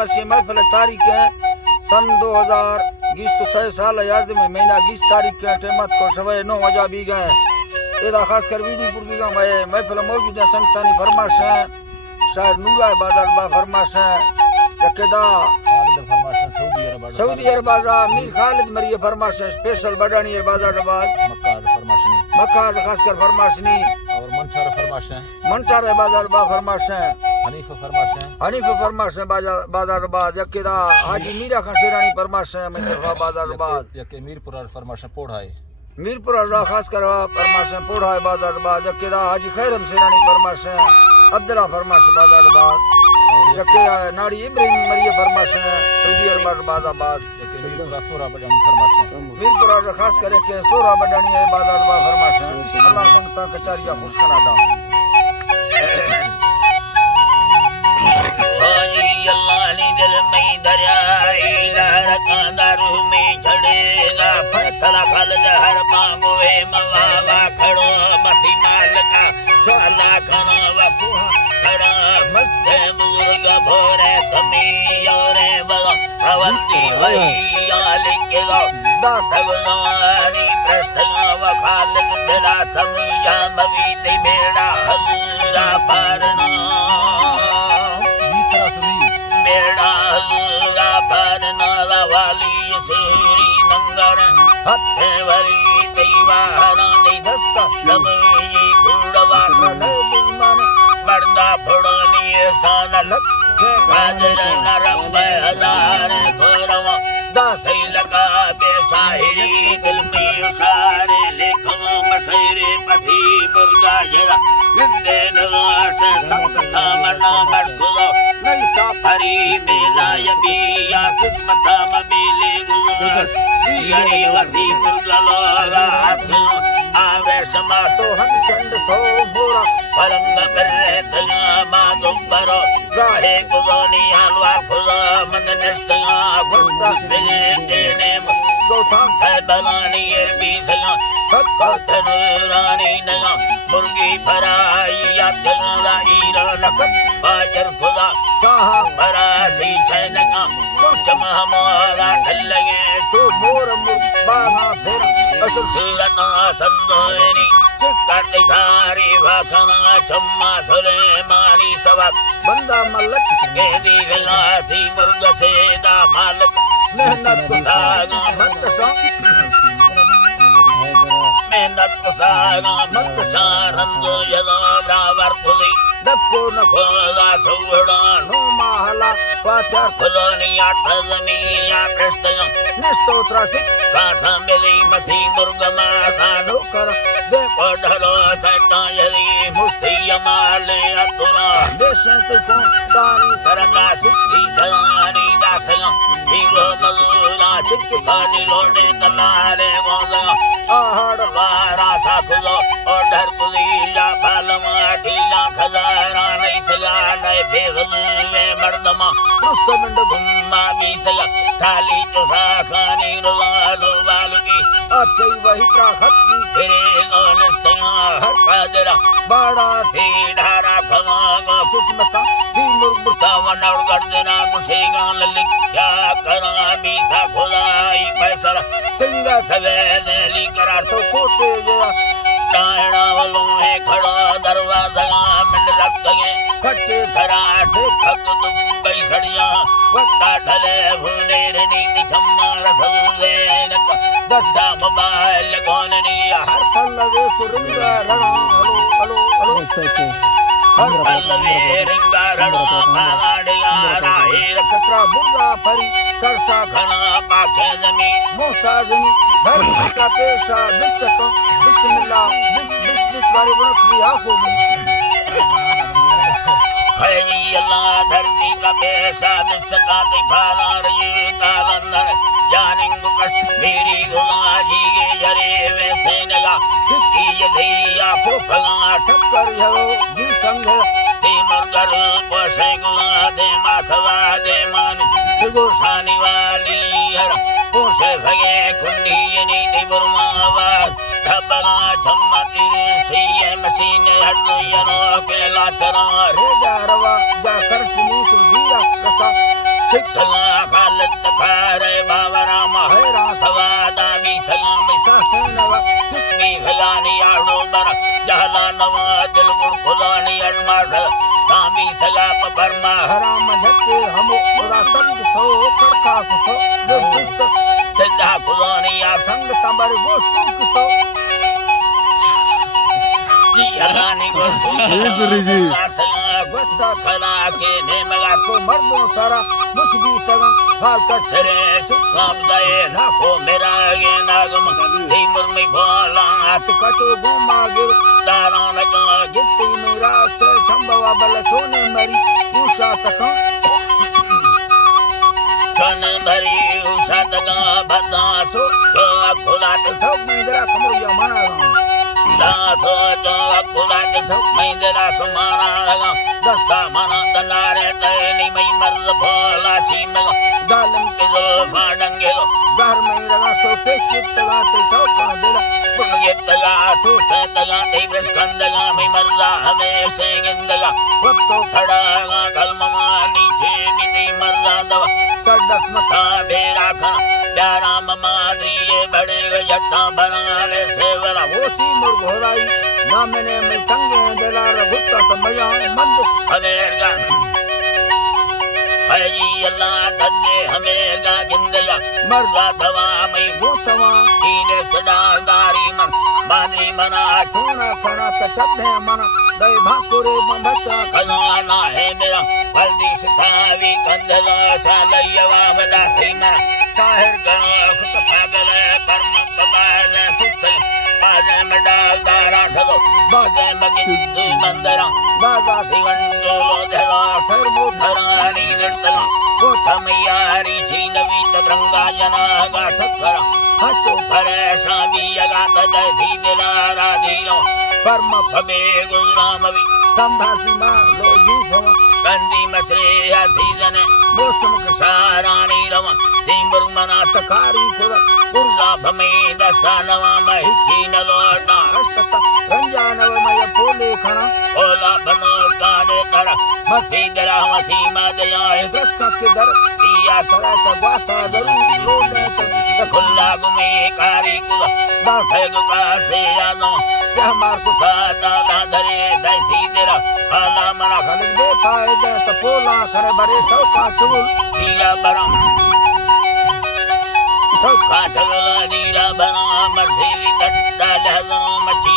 मरसी महफिल तारीख है सन 2020 तो 6 साल याद में महीना 20 तारीख के टेमत को सवे 9 बजा भी गए एदा खास कर वीडीपुर की गांव है महफिल मौजूद है संतानी फरमाश है शायर नूरा बाजार बा फरमाश है यकेदा सऊदी अरब मीर खालिद मरिए फरमाश है स्पेशल बडानी है बाजार बाद मक्का खास कर फरमाशनी और मंठार फरमाश है मंठार बाजार बा फरमाश है हनीफ फरमाश है बाजार बाद यकेदा हाजी मीरा खान शेरानी फरमाश है मंजरवा बाजार बाद यके मीरपुर फरमाश है पोढ़ा है मीरपुर खास कर फरमाश है पोढ़ा है बाजार बाद यकेदा हाजी खैरम शेरानी फरमाश है अब्दुल्ला फरमाश बाजार बाद यके नाड़ी इब्राहिम मरिए फरमाश है सऊदी अरब बाजार यके मीरपुर सोरा बजानी फरमाश है मीरपुर खास कर के सोरा बडानी है बाजार बा फरमाश है अल्लाह सुनता कचारिया खुश कनाडा अल्लाह ने दिल में दरियाई लहर का दारू में चढ़ेगा फैसला खल जहर मांगोए मवावा खड़ो मती माल का साला खाना वफुहा खड़ा मस्त बुजुर्ग भोरे कमी योरे बगा अवंती वही आलिक लो दातवनानी प्रश्न वखालिक दिला थमिया मवीते बेड़ा हजरा पारना मेरा हजूरा भरना वाली सूरी नंगर हत्थे वरी दीवाना दे दस्ता नमी गुड़वा दुश्मन मर्दा फुड़नी सान लखे गाजर नरम हजार गोरवा दाखी लगा बेसाहिरी दिल में उसारे लेखवा मशहरे पसी मुर्गा जरा निंदे नवास संकथा मना बड़गुलो नहीं सा फरी मेला यबिया किस्मत मबीले गुजर दियरी वसी मुर्गलो रात आवे समा तो हम चंद सो मोरा परंग बरे तया मागो बरो राहे गुलोनी हलवा फुला मन नस्तया गुस्ता बिले देने गोथां है बनानी ये भी तया हक्का तरानी नया मुर्गी फराई याद ला ईरान बाजर खुदा कहा फरासी चैनका जमा हमारा ढलगे तो मोर मुर्बाना फिर असुर फिरना संदोनी चिक्कर दिखारी भाखना चम्मा सुलेमानी सबक बंदा मलक के दी गलासी मुर्ग से दा मालक मेहनत को धागा मत सा मेहनत को धागा मत सा रंगो यदा ब्रावर पुली दक्को न खोला सुवड़ा नो महला पाचा खुदानी आठजनी या प्रस्तय निस्तोत्र सिक कासा मिली मसी मुर्गमा खानो कर दे पढ़लो सटायरी मुस्ती माले अतुरा देशे ते को दानी सरका सुती सयानी दाखया हीरो मजूरा चिक खानी लोडे तलारे गोला आहड़ वारा सा खुलो ओडर पुलीला फालमा ठीला खजारा नहीं सगा नहीं बेवजू में मर्दमा रुस्तमिंड घुम्मा भी सगा खाली चुसा खानी रोवालो वालुगी अच्छी वही प्राखत की फिरे नौलस्तया हर काजरा बड़ा थी ढारा खवागा किस्मता थी मुर्गुता वनौड़ गर्दना गुसेगा ललिक क्या करा बीता खुदाई पैसरा सिंगा सवेने ली करार तो कोटे जरा टायड़ा वालों है खड़ा दरवाजा मिल लग गए कच्चे सराठ खग दुबई सड़िया वक्ता ढले भूले नीति छम्मा रसूले नक दस्ता मोबाइल गोननी हर पल्लवे सुरंगा रणो हलो हलो हलो सके हर पल्लवे रिंगा रणो पावाड़िया राहे कतरा बुर्गा फरी सरसा खना पाखे जमी मोहताजनी धर्म का पेशा बिस्को बिस्मिल्लाह बिस वाले वक्त भी आंखों है अल्लाह धरती का पेशा बिस्का ते भाला रही कालंदर जानिंग कश्मीरी गुलाजी के जरे वैसे नगा की यदिया को फला टक्कर हो जी संग ती मरगर पोसे गुला दे मासवा दे मान गुरसानी वाली हर पोसे भगे कुंडी नीति बुरमावाद खबला छम्मती सीए मशीन हर यनो के लाचरा रे जारवा जा कर तुनी सुधीरा कसा सिखला खालत खारे बावरा महरा सवादा भी सला में सासन वा कितनी भयानी आड़ो बर जहला नवा दिल गुड़ खुदानी अड़माठ तामी सगा परमा हराम झटे हमो खुदा संग सो खड़का सो दुष्ट सदा खुदानी आ संग तंबर गोष्ट सो जी हरानी ईश्वरी जी गोस्ता खला के ने मगा को मर्दों सारा मुझ भी सगा हाल कर तेरे सुखाम दए नाखो मेरा ये नागम तीमुर में भोला हाथ कटो गोमा गिर तारा लगा गिट्टी में रास्ते छंबवा बल सोने मरी उषा तक कन भरी उषा तका बता सो तो खुला ठोक में जरा कमरिया माना दासो जो खुला ठोक में जरा सुमाना लगा दस्ता मना तनारे तैनी मई मर्द भोला चीम दालम के जो फाडंगे घर में लगा सो पेश तगा ते ठोका देला पुण्य तगा तो से तगा ते बस्कंदगा मई मर्दा हमेशा गिंदगा वक्त तो खड़ा गलममा नीचे मिटी मर्दा दवा कड़क मथा बेरा खा प्यारा ममाद्री ये बड़े जट्टा बनाने सेवरा ओसी मुर्ग होराई ना मैंने मैं तंगे दलार गुप्ता तमया मंद हमेरगा हई अल्लाह तन्ने हमेरगा जिंदगा मर्दा दवा मई गोतवा कीने सदादारी मन माद्री मना सोना खरा तछबे मना दई भाकुरे बच्चा खजाना है मेरा फल्दी सितावी कंदला सालयवा मदा मना साहिर गणो खुद पागल परम बबाल सुस्त बाजे मडाल दारा ठगो बाजे मगिन दुई बंदरा बागा दिवंजो धरा फिर धरानी नटला कोठमयारी छीनवी तद्रंगा जना गा ठक्करा हचो परेशा भी अगा तदसी दिलारा धीरो परम फबे गुलामवी संभासी मा लो जूफवा कंदी मसरे सीजन मौसम के सारानी रवा सिंबर मना तकारी खुदा पुरला भमे दसानवा महिची न लोटा अष्टता रंजानव मय पोले खना ओला बनो काने कर मसी दरा वसीमा दया दस्का के दर या सरा का वासा जरूर लोडे तो खुल्ला गुमे कारी कुला दाखे गुका से यानो सहमार को खाता दादरे दैसी दरा हाला मना खलक दे पाए दे तो पोला करे बरे तो का चुल दिया बरम तो का चगला नीरा बना मर्जी डट्टा लहजनो मची